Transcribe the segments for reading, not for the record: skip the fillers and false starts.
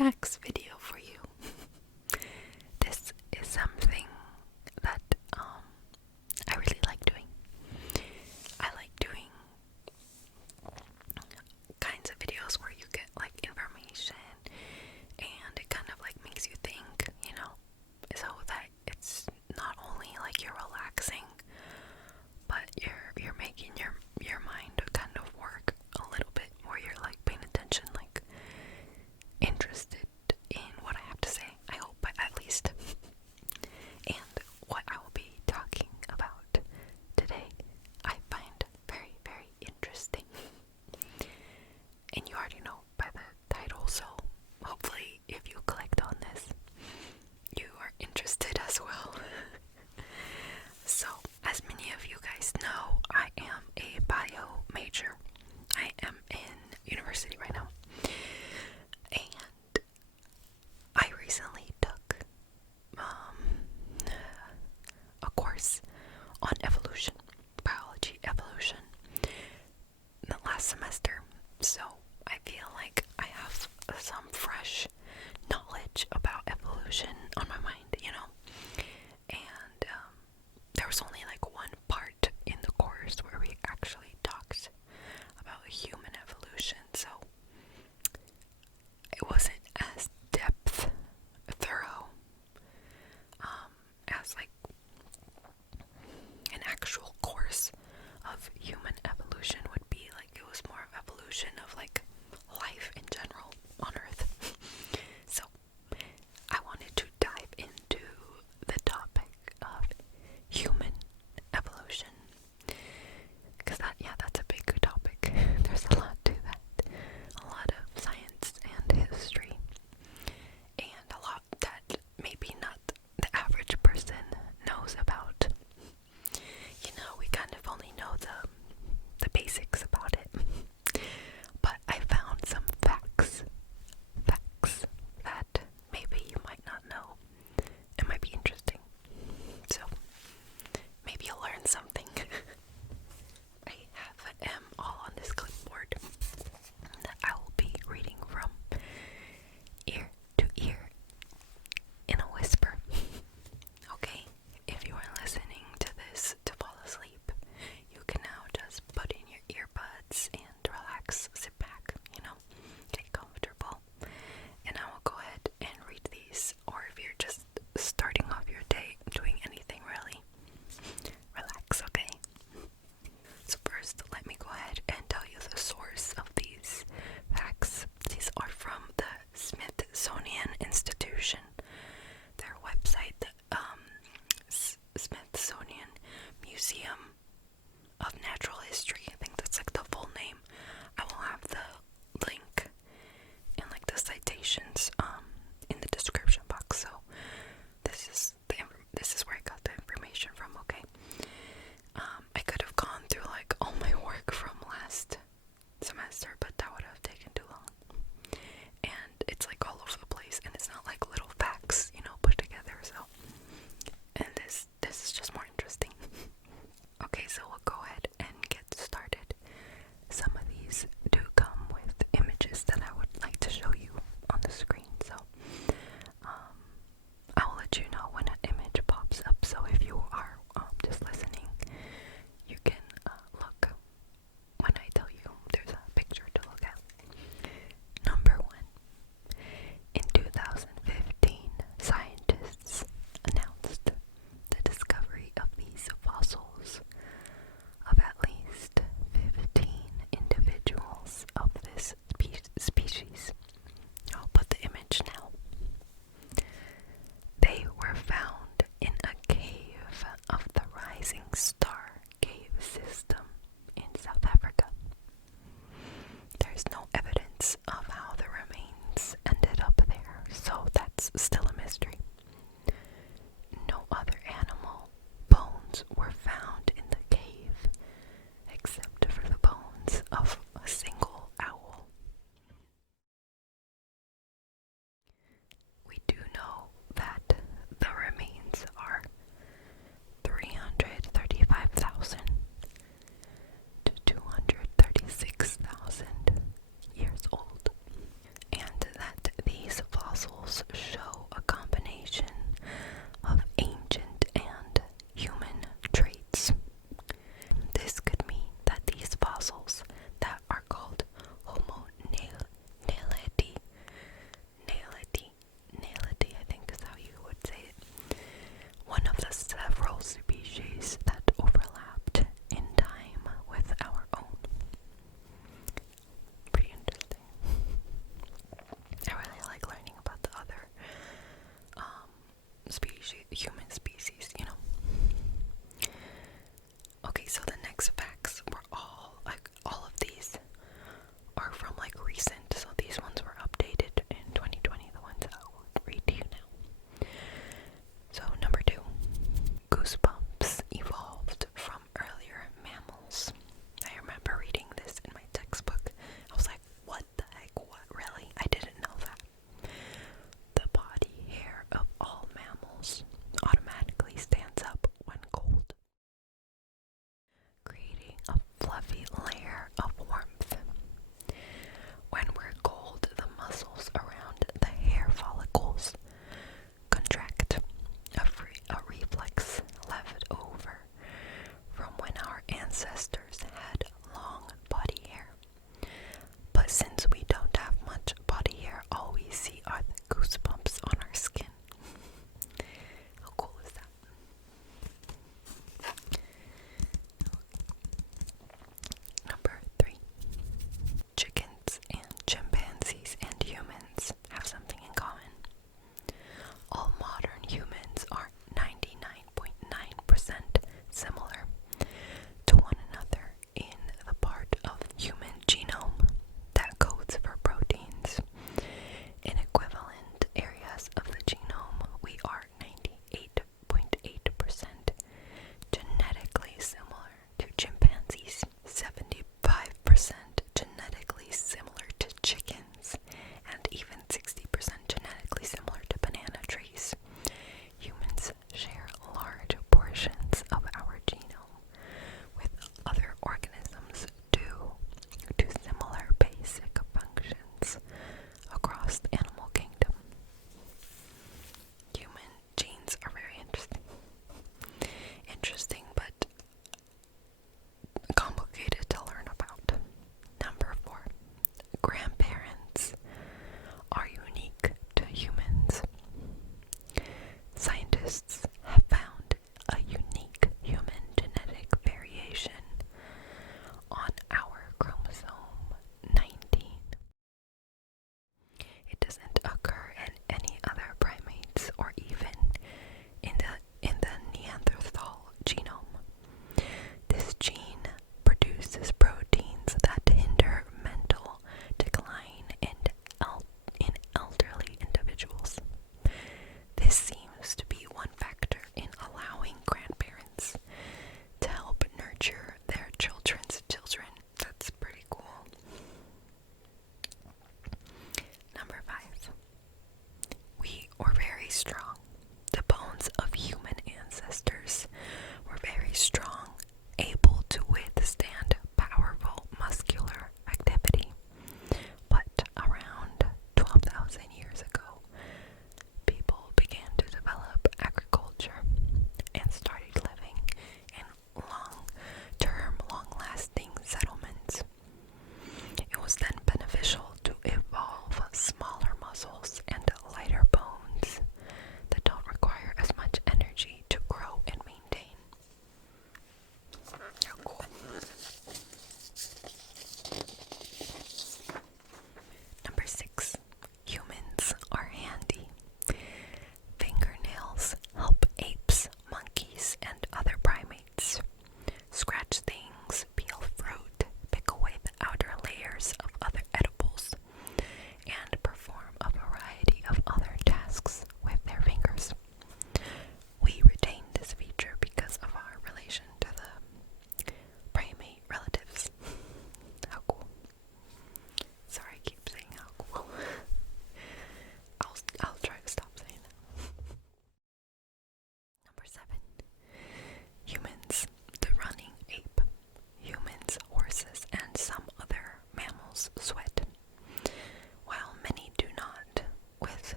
facts video for you. This is something that I really like doing. I like doing kinds of videos where you get like information and it kind of like makes you think, so that it's not only like you're relaxing, but you're making your mind kind of work a little bit, where you're like paying attention, like interested in what I have to say, I hope, at least. And what I will be talking about today, I find very, very interesting. And you already know by the title, so hopefully if you clicked on this, you are interested as well. So, as many of you guys know, I am a bio major. I am in university right now. And I recently took a course on evolution, biology evolution, the last semester. So I feel like I have some fresh knowledge about evolution on my mind, And there was only like one part in the course where we actually talked about human evolution, so it wasn't as thorough as like an actual course of human evolution would be. Like, it was more of evolution of like life in general on Earth. So I wanted to dive into the topic of human evolution, because that's a big topic. There's a lot to that, a lot of science and history, and a lot that maybe not the average person knows about. We kind of only know the basics about it,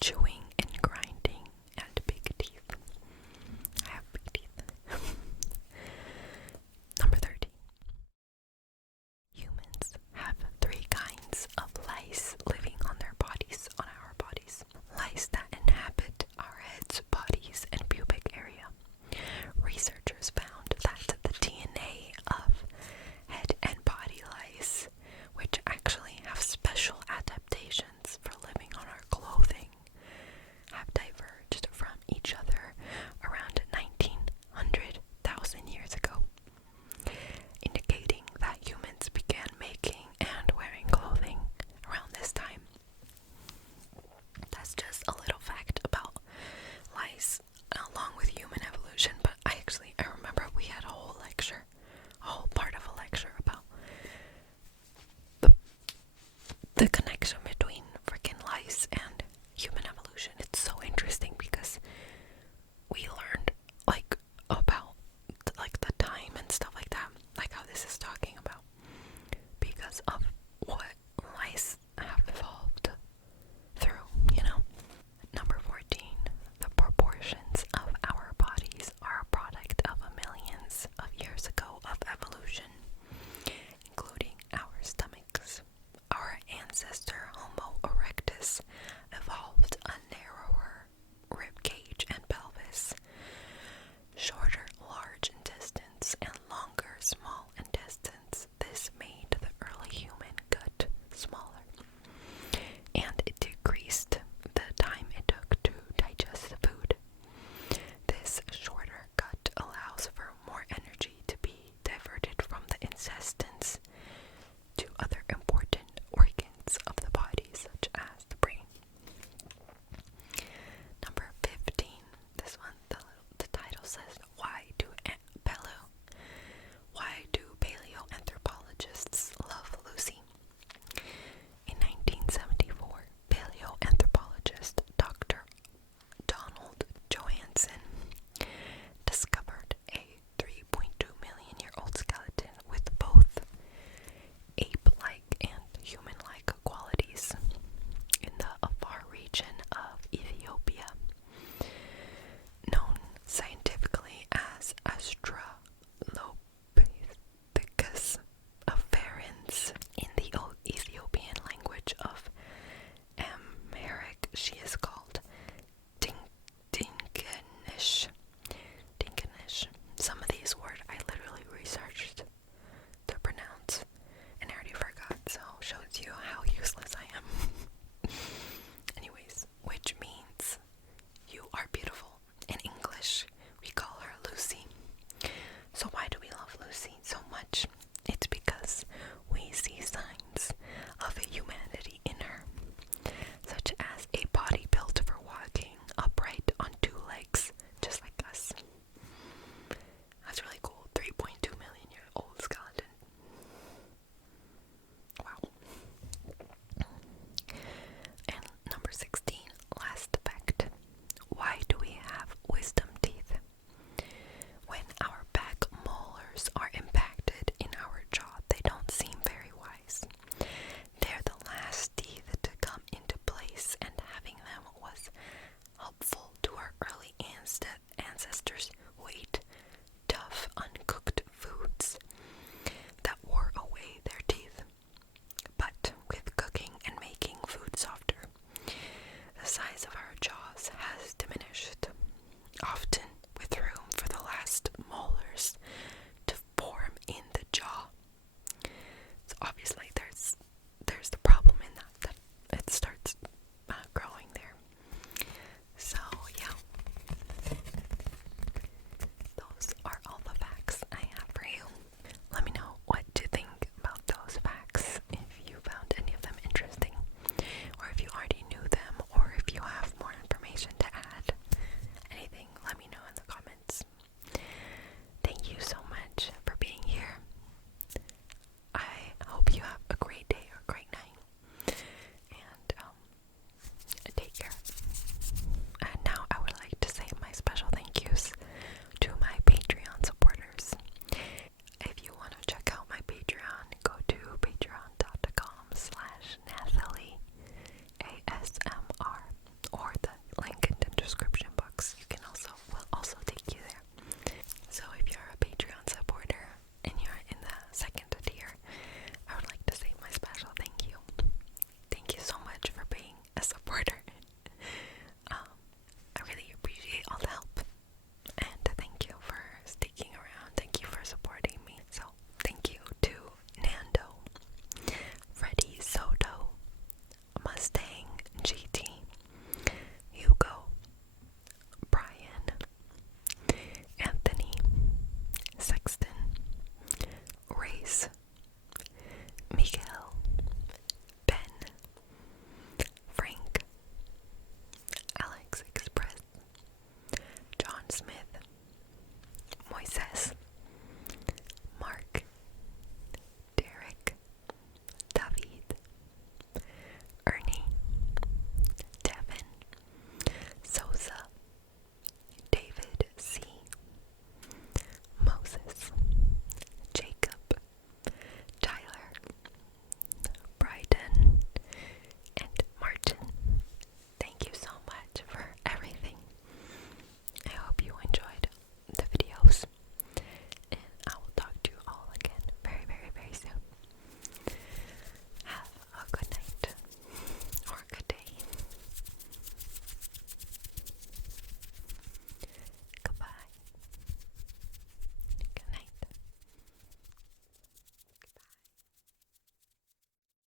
chewing